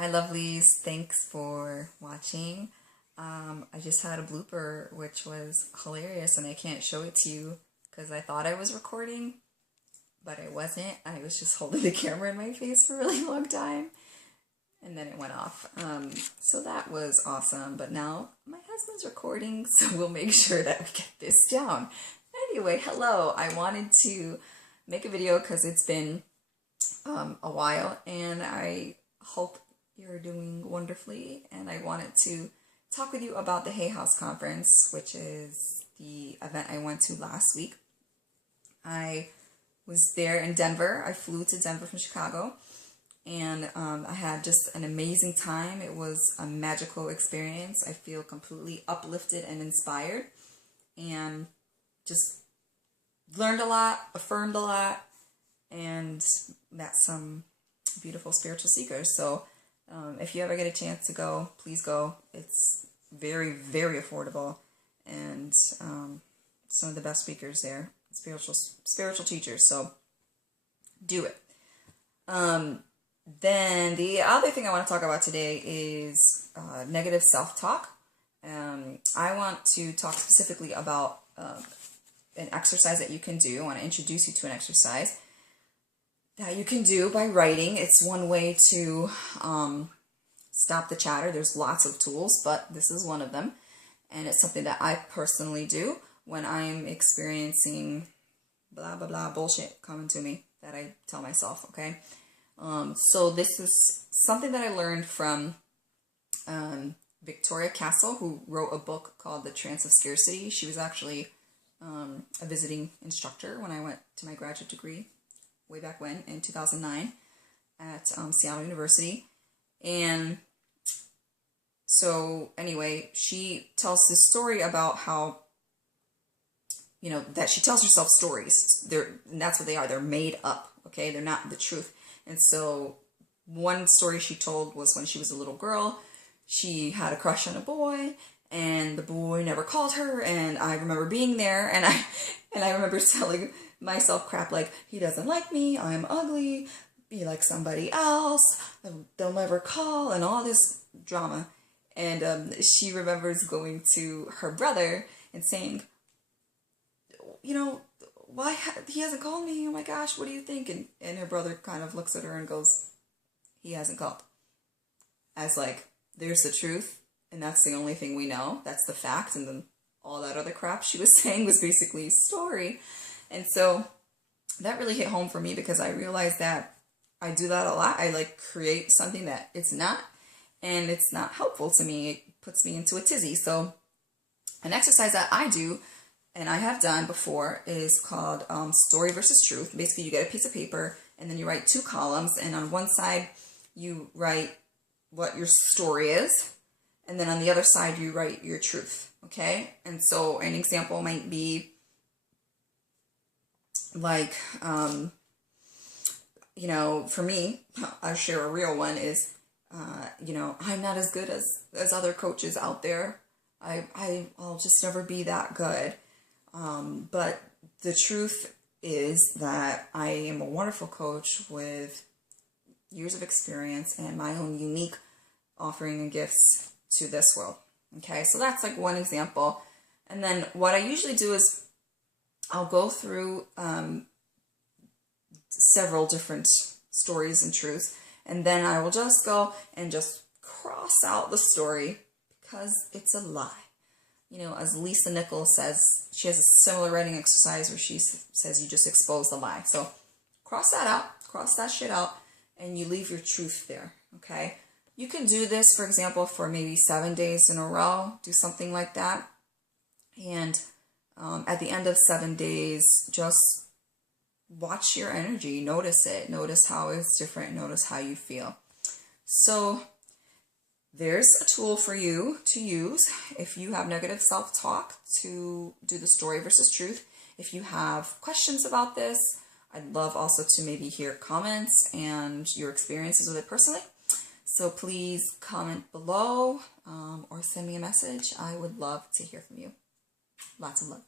Hi lovelies, thanks for watching. I just had a blooper which was hilarious and I can't show it to you because I thought I was recording, but I wasn't. I was just holding the camera in my face for a really long time and then it went off. So that was awesome, but now my husband's recording, so we'll make sure that we get this down. Anyway, hello. I wanted to make a video because it's been a while and I hope you're doing wonderfully, and I wanted to talk with you about the Hay House Conference, which is the event I went to last week. I was there in Denver. I flew to Denver from Chicago, and I had just an amazing time. It was a magical experience. I feel completely uplifted and inspired, and just learned a lot, affirmed a lot, and met some beautiful spiritual seekers. So if you ever get a chance to go, please go. It's very, very affordable, and some of the best speakers there, spiritual teachers. So do it. Then the other thing I want to talk about today is negative self-talk. I want to talk specifically about an exercise that you can do. I want to introduce you to an exercise that you can do by writing. It's one way to stop the chatter. There's lots of tools, but this is one of them. And it's something that I personally do when I'm experiencing blah, blah, blah bullshit coming to me that I tell myself, okay? So this is something that I learned from Victoria Castle, who wrote a book called The Trance of Scarcity. She was actually a visiting instructor when I went to my graduate degree way back when, in 2009, at Seattle University. And so anyway, she tells this story about how, you know, that she tells herself stories. And that's what they are. They're made up, okay? They're not the truth. And so one story she told was when she was a little girl, she had a crush on a boy, and the boy never called her, and I remember being there, and I remember telling myself crap like, he doesn't like me, I'm ugly, be like somebody else, they'll never call, and all this drama. And she remembers going to her brother and saying, you know, why he hasn't called me, oh my gosh, what do you think? And her brother kind of looks at her and goes, he hasn't called. As like, there's the truth, and that's the only thing we know, that's the fact, and then all that other crap she was saying was basically story. And so that really hit home for me because I realized that I do that a lot. I like create something that it's not, and it's not helpful to me. It puts me into a tizzy. So an exercise that I do and I have done before is called story versus truth. Basically, you get a piece of paper and then you write two columns, and on one side you write what your story is, and then on the other side you write your truth, okay? And so an example might be like, you know, for me, I'll share a real one is, you know, I'm not as good as other coaches out there. I'll just never be that good. But the truth is that I am a wonderful coach with years of experience and my own unique offering and gifts to this world. Okay, so that's like one example. And then what I usually do is I'll go through several different stories and truths, and then I will just go and just cross out the story because it's a lie. You know, as Lisa Nichols says, she has a similar writing exercise where she says you just expose the lie. So cross that out, cross that shit out, and you leave your truth there, okay? You can do this, for example, for maybe 7 days in a row, do something like that. And at the end of 7 days, just watch your energy, notice it, notice how it's different, notice how you feel. So there's a tool for you to use if you have negative self-talk to do the story versus truth. If you have questions about this, I'd love also to maybe hear comments and your experiences with it personally. So please comment below or send me a message. I would love to hear from you. Lots of love.